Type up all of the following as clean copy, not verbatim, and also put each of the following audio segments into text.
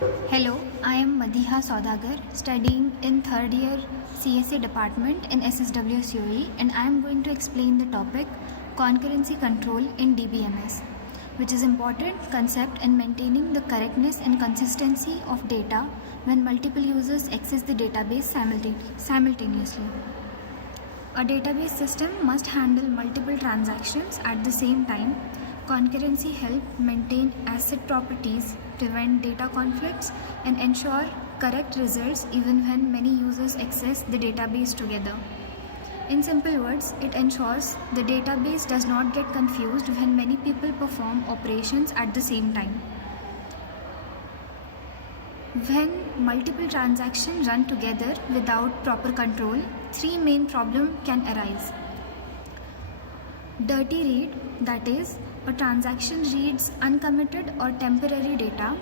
Hello, I am Madiha Saudagar, studying in third year CSA department in SSW COE, and I am going to explain the topic concurrency control in DBMS, which is important concept in maintaining the correctness and consistency of data when multiple users access the database simultaneously. A database system must handle multiple transactions at the same time. Concurrency helps maintain asset properties, prevent data conflicts, and ensure correct results even when many users access the database together. In simple words, it ensures the database does not get confused when many people perform operations at the same time. When multiple transactions run together without proper control, three main problems can arise. Dirty read, that is, a transaction reads uncommitted or temporary data,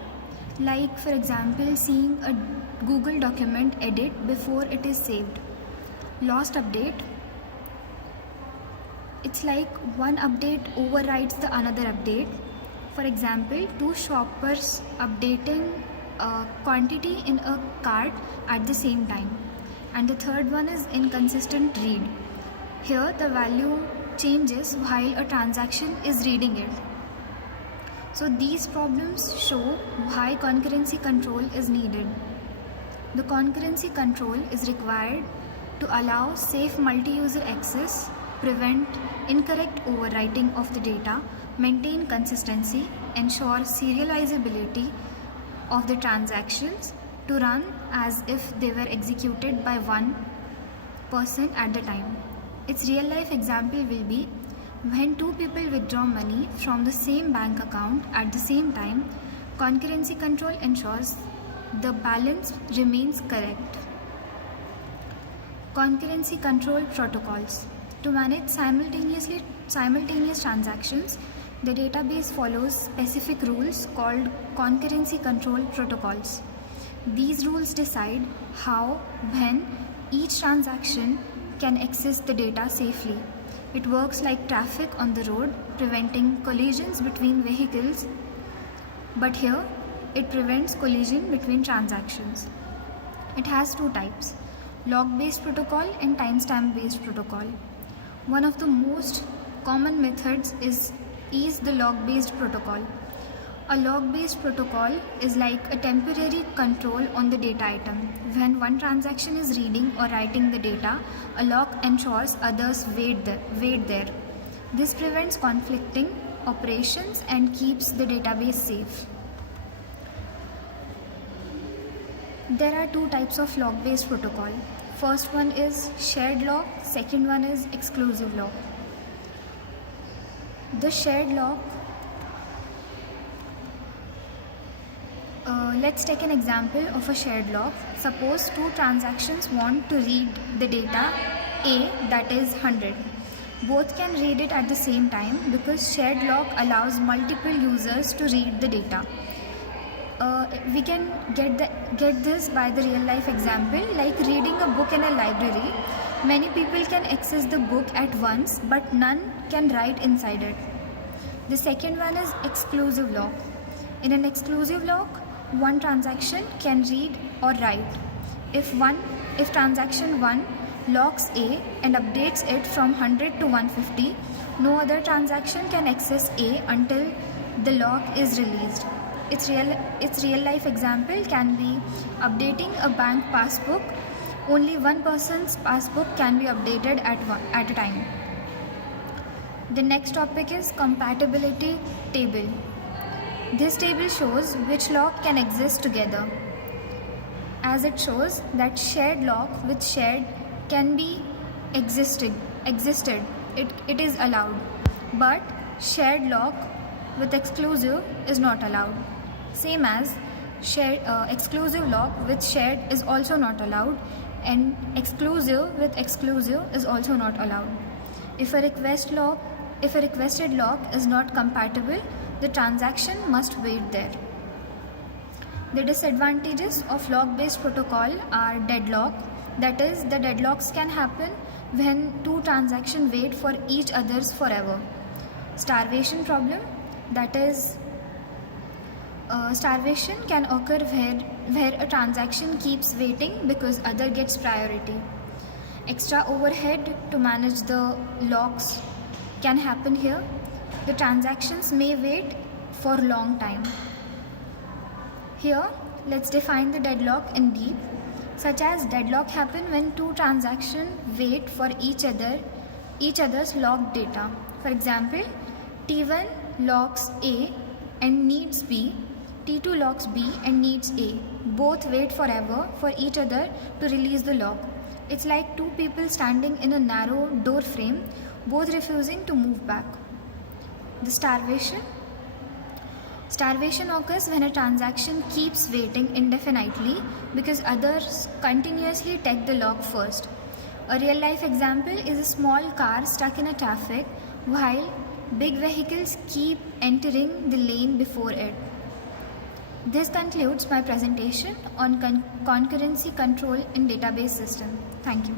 like for example seeing a Google document edit before it is saved. Lost update, it's like one update overrides the another update. For example, two shoppers updating a quantity in a cart at the same time. And the third one is inconsistent read. Here the value changes while a transaction is reading it. So these problems show why concurrency control is needed. The concurrency control is required to allow safe multi-user access, prevent incorrect overwriting of the data, maintain consistency, ensure serializability of the transactions to run as if they were executed by one person at the time. Its real life example will be when two people withdraw money from the same bank account at the same time, concurrency control ensures the balance remains correct. Concurrency control protocols. To manage simultaneous transactions, the database follows specific rules called concurrency control protocols. These rules decide how, when each transaction can access the data safely. It works like traffic on the road, preventing collisions between vehicles, but here it prevents collision between transactions. It has two types, log-based protocol and timestamp-based protocol. One of the most common methods is the log-based protocol. A log-based protocol is like a temporary control on the data item. When one transaction is reading or writing the data, a log ensures others wait there. This prevents conflicting operations and keeps the database safe. There are two types of log-based protocol. First one is shared log, second one is exclusive log. The shared log, let's take an example of a shared log. Suppose two transactions want to read the data A, that is 100. Both can read it at the same time because shared log allows multiple users to read the data. We can get this by the real life example, like reading a book in a library. Many people can access the book at once, but none can write inside it. The second one is exclusive log. In an exclusive log, one transaction can read or write. If transaction 1 logs A and updates it from 100 to 150, no other transaction can access A until the log is released. Its real life example can be updating a bank passbook. Only one person's passbook can be updated at a time. The next topic is compatibility table. This table shows which log can exist together. As it shows that shared log with shared can be existed. It is allowed. But shared log with exclusive is not allowed. Same as exclusive log with shared is also not allowed, and exclusive with exclusive is also not allowed. If a requested log is not compatible, the transaction must wait there. The disadvantages of log-based protocol are deadlock. That is, the deadlocks can happen when two transactions wait for each other's forever. Starvation problem, that is, Starvation can occur where a transaction keeps waiting because other gets priority. Extra overhead to manage the locks can happen here. The transactions may wait for long time. Here, let's define the deadlock in deep, such as deadlock happen when two transactions wait for each other's locked data. For example, T1 locks A and needs B, T2 locks B and needs A. Both wait forever for each other to release the lock. It's like two people standing in a narrow door frame, both refusing to move back. The starvation occurs when a transaction keeps waiting indefinitely because others continuously take the lock first. A real life example is a small car stuck in a traffic while big vehicles keep entering the lane before it. This concludes my presentation on concurrency control in database system. Thank you.